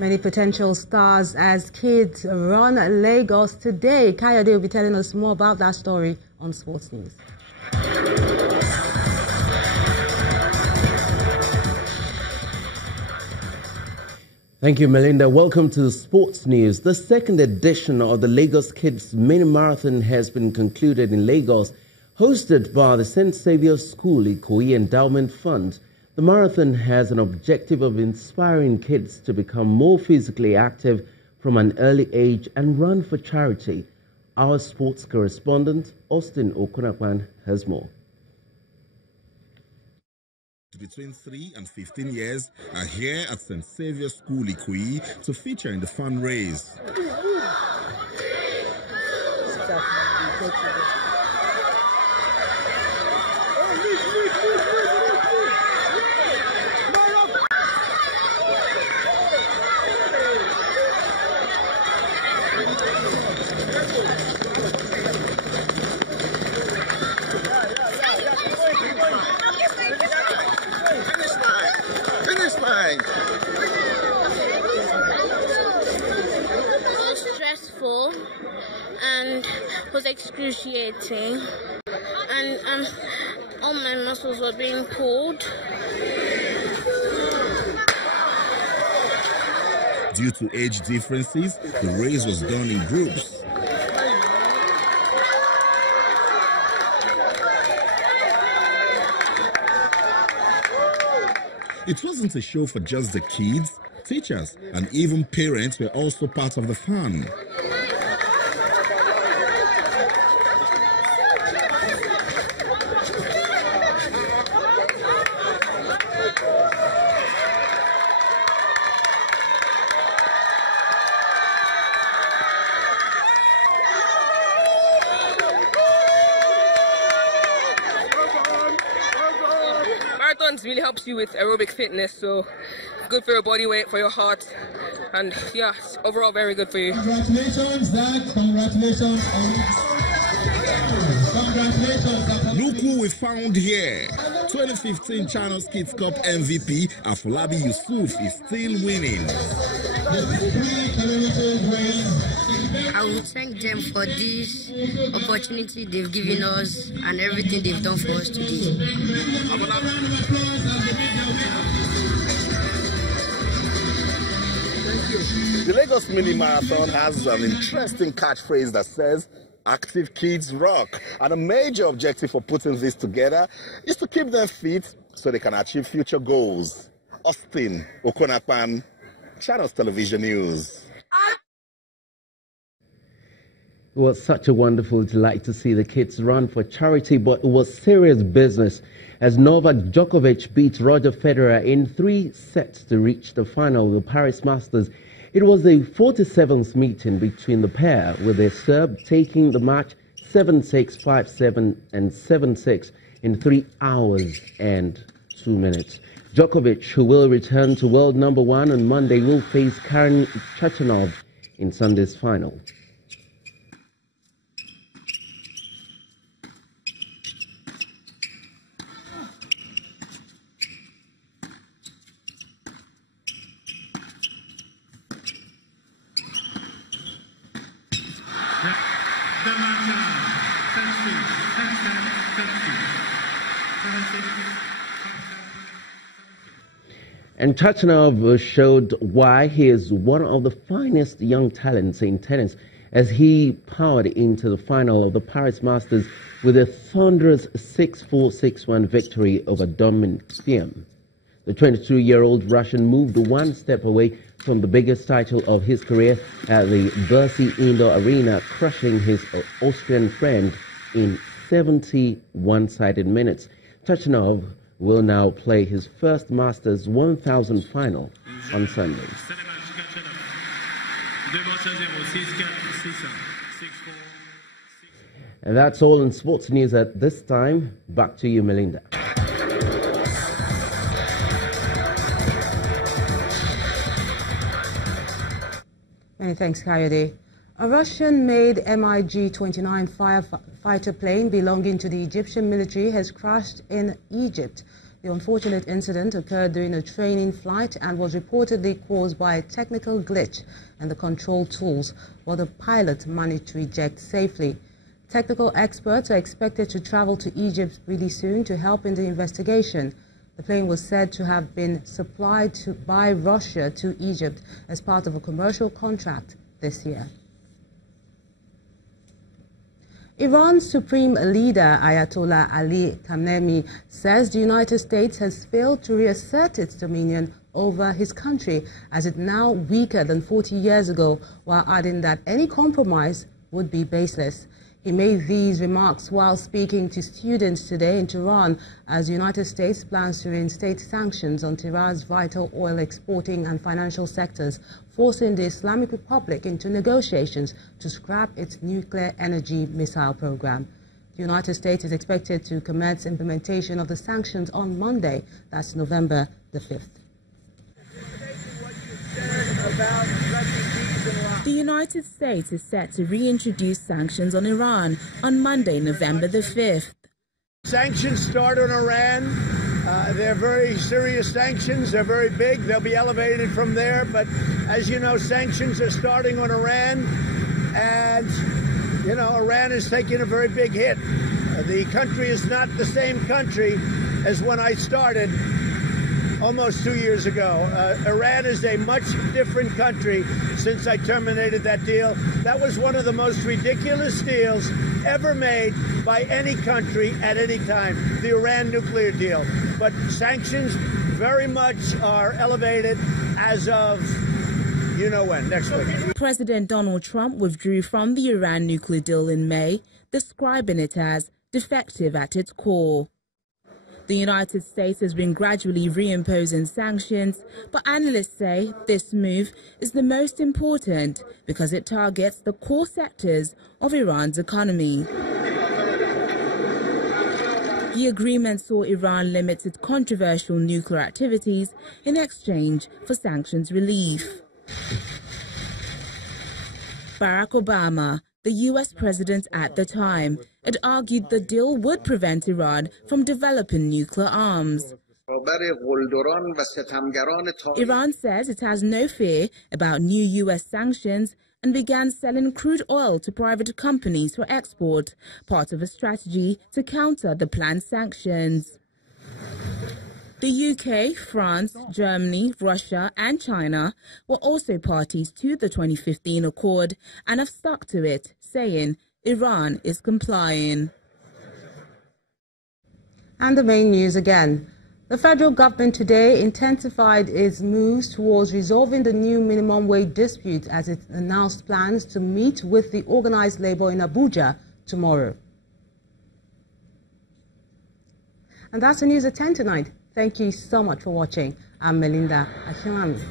Many potential stars as kids run Lagos today. Kayode will be telling us more about that story on Sports News. Thank you, Melinda. Welcome to Sports News. The second edition of the Lagos Kids Mini Marathon has been concluded in Lagos, hosted by the St. Saviour's School Ikoyi Endowment Fund. The marathon has an objective of inspiring kids to become more physically active from an early age and run for charity. Our sports correspondent, Austin Okunakwan, has more. Between 3 and 15 years are here at St. Saviour's School Ikoyi to feature in the fundraise. And was excruciating, and all my muscles were being pulled. Due to age differences, the race was done in groups. It wasn't a show for just the kids. Teachers and even parents were also part of the fun. Marathons really helps you with aerobic fitness, so good for your body weight, for your heart, and yeah, it's overall very good for you. Congratulations, Dad. Congratulations. Congratulations. Look who we found here. 2015 Channels Kids Cup MVP Afolabi Yusuf is still winning. I would thank them for this opportunity they've given us and everything they've done for us today. The Lagos Mini Marathon has an interesting catchphrase that says, "Active kids rock." And a major objective for putting this together is to keep them fit so they can achieve future goals. Austin Okunakwan, Channels Television News. It was such a wonderful delight to see the kids run for charity, but it was serious business as Novak Djokovic beat Roger Federer in 3 sets to reach the final of the Paris Masters. It was the 47th meeting between the pair, with the Serb taking the match 7-6, 5-7 and 7-6 in 3 hours and 2 minutes. Djokovic, who will return to world number 1 on Monday, will face Karen Khachanov in Sunday's final. And Khachanov showed why he is one of the finest young talents in tennis as he powered into the final of the Paris Masters with a thunderous 6-4, 6-1 victory over Dominic Thiem. The 22-year-old Russian moved one step away from the biggest title of his career at the Bercy Indoor Arena, crushing his Austrian friend in 70 one-sided minutes. Khachanov will now play his first Masters 1000 final on Sunday. And that's all in sports news at this time. Back to you, Melinda. Many thanks, Kayode. A Russian-made MiG-29 firefighter plane belonging to the Egyptian military has crashed in Egypt. The unfortunate incident occurred during a training flight and was reportedly caused by a technical glitch in the control tools, while the pilot managed to eject safely. Technical experts are expected to travel to Egypt really soon to help in the investigation. The plane was said to have been supplied by Russia to Egypt as part of a commercial contract this year. Iran's supreme leader, Ayatollah Ali Khamenei, says the United States has failed to reassert its dominion over his country, as it now weaker than 40 years ago, while adding that any compromise would be baseless. He made these remarks while speaking to students today in Tehran as the United States plans to reinstate sanctions on Tehran's vital oil exporting and financial sectors, forcing the Islamic Republic into negotiations to scrap its nuclear energy missile program. The United States is expected to commence implementation of the sanctions on Monday, that's November the 5th. The United States is set to reintroduce sanctions on Iran on Monday, November the 5th. Sanctions start on Iran. They're very serious sanctions. They're very big. They'll be elevated from there. But as you know, sanctions are starting on Iran. And, you know, Iran is taking a very big hit. The country is not the same country as when I started almost 2 years ago. Iran is a much different country since I terminated that deal. That was one of the most ridiculous deals ever made by any country at any time, the Iran nuclear deal. But sanctions very much are elevated as of you know when, next week. President Donald Trump withdrew from the Iran nuclear deal in May, describing it as defective at its core. The United States has been gradually reimposing sanctions, but analysts say this move is the most important because it targets the core sectors of Iran's economy. The agreement saw Iran limit its controversial nuclear activities in exchange for sanctions relief. Barack Obama, the U.S. president at the time, had argued the deal would prevent Iran from developing nuclear arms. Iran says it has no fear about new U.S. sanctions and began selling crude oil to private companies for export, part of a strategy to counter the planned sanctions. The UK, France, Germany, Russia and China were also parties to the 2015 accord and have stuck to it, saying Iran is complying. And the main news again. The federal government today intensified its moves towards resolving the new minimum wage dispute as it announced plans to meet with the organized labor in Abuja tomorrow. And that's the news at 10 tonight. Thank you so much for watching. I'm Melinda Akilami.